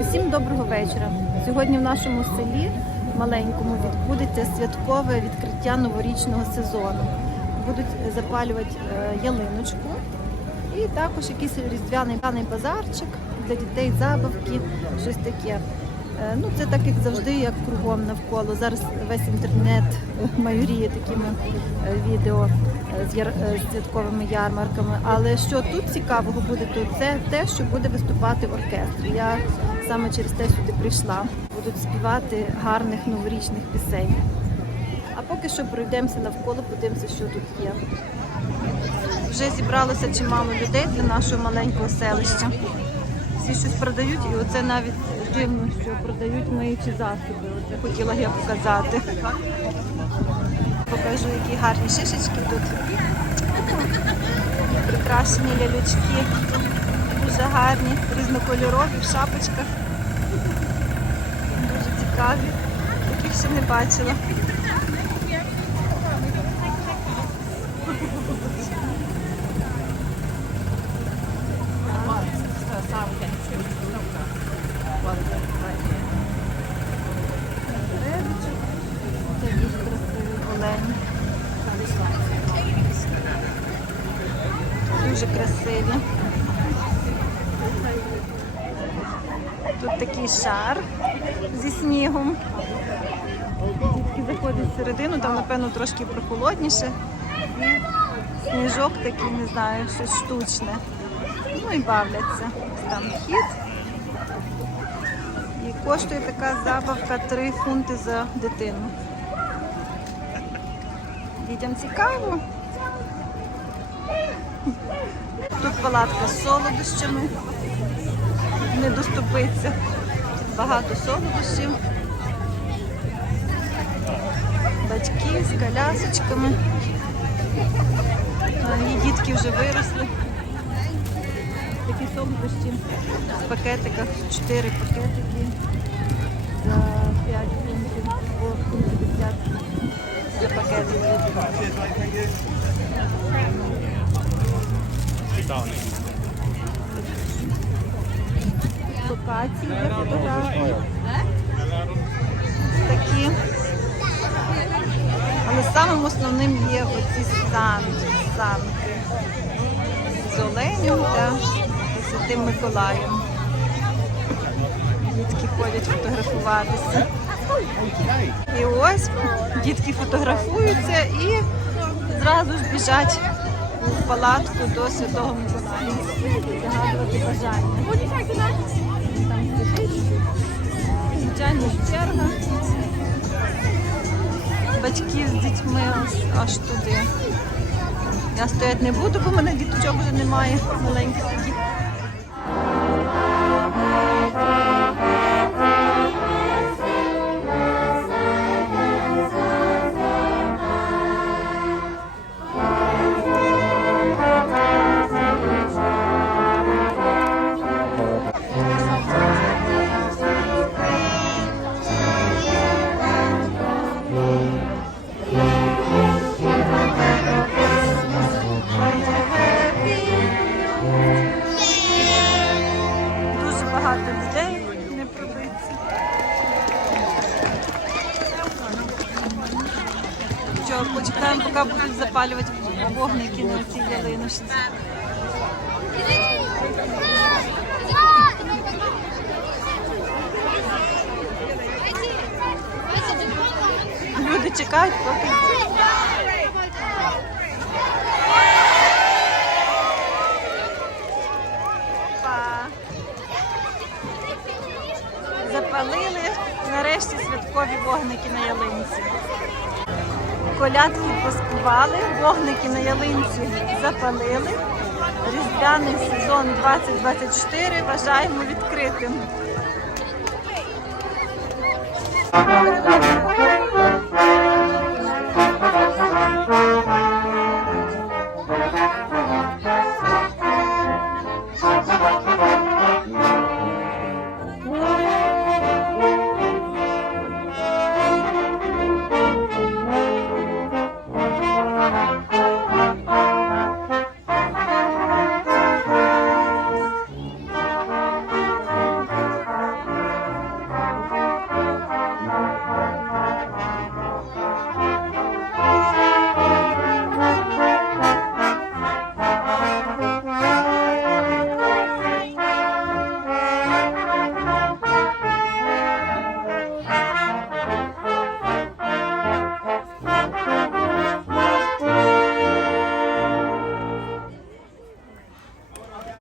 Усім доброго вечора. Сьогодні в нашому селі маленькому відбудеться святкове відкриття новорічного сезону. Будуть запалювати е, ялиночку і також якийсь різдвяний базарчик для дітей, забавки, щось таке. Е, Ну, це так як завжди, як кругом навколо. Зараз весь інтернет майоріє такими е, відео з, святковими ярмарками. Але що тут цікавого буде тут, це те, що буде виступати оркестр. Я саме через те сюди прийшла. Будуть співати гарних новорічних пісень. А поки що пройдемося навколо, подивимося, що тут є. Вже зібралося чимало людей для нашого маленького селища. Всі щось продають, і оце навіть дивно, що продають миючі засоби. Оце хотіла я показати. Покажу, які гарні шишечки тут. Прикрашені лялючки. Дуже гарні, різнокольорові в шапочках. Дуже цікаві. Таких ще не бачила. Дуже красиві. Тут такий шар зі снігом. Дітки заходять всередину, там, напевно, трошки прохолодніше. І сніжок такий, не знаю, щось штучне. Ну і бавляться. Там вхід. І коштує така забавка 3 фунти за дитину. Дітям цікаво. Тут палатка з солодощами. Не доступиться. Багато солодощів. Батьки з колясочками. Її дітки вже виросли. Такі солодощі в пакетиках, 4 пакетики за 5 фунтів, по 50 за пакетик. Локації для. Такі. Але самим основним є оці санки, санки з оленем та Святим Миколаєм. Дітки ходять фотографуватися. І ось дітки фотографуються і зразу ж біжать палатку до Святого Миколая. Загадувати бажання. Там. Звичайно, черга. Батьків з дітьми аж туди. Я стояти не буду, бо в мене діточок вже немає, маленьких таких. Людей не пробиться. Що, почекаємо, поки будуть запалювати вогники на цій ялиночці. Люди чекають, поки. Запалили нарешті святкові вогники на ялинці. Колядки поспівали, вогники на ялинці запалили. Різдвяний сезон 2024 вважаємо відкритим.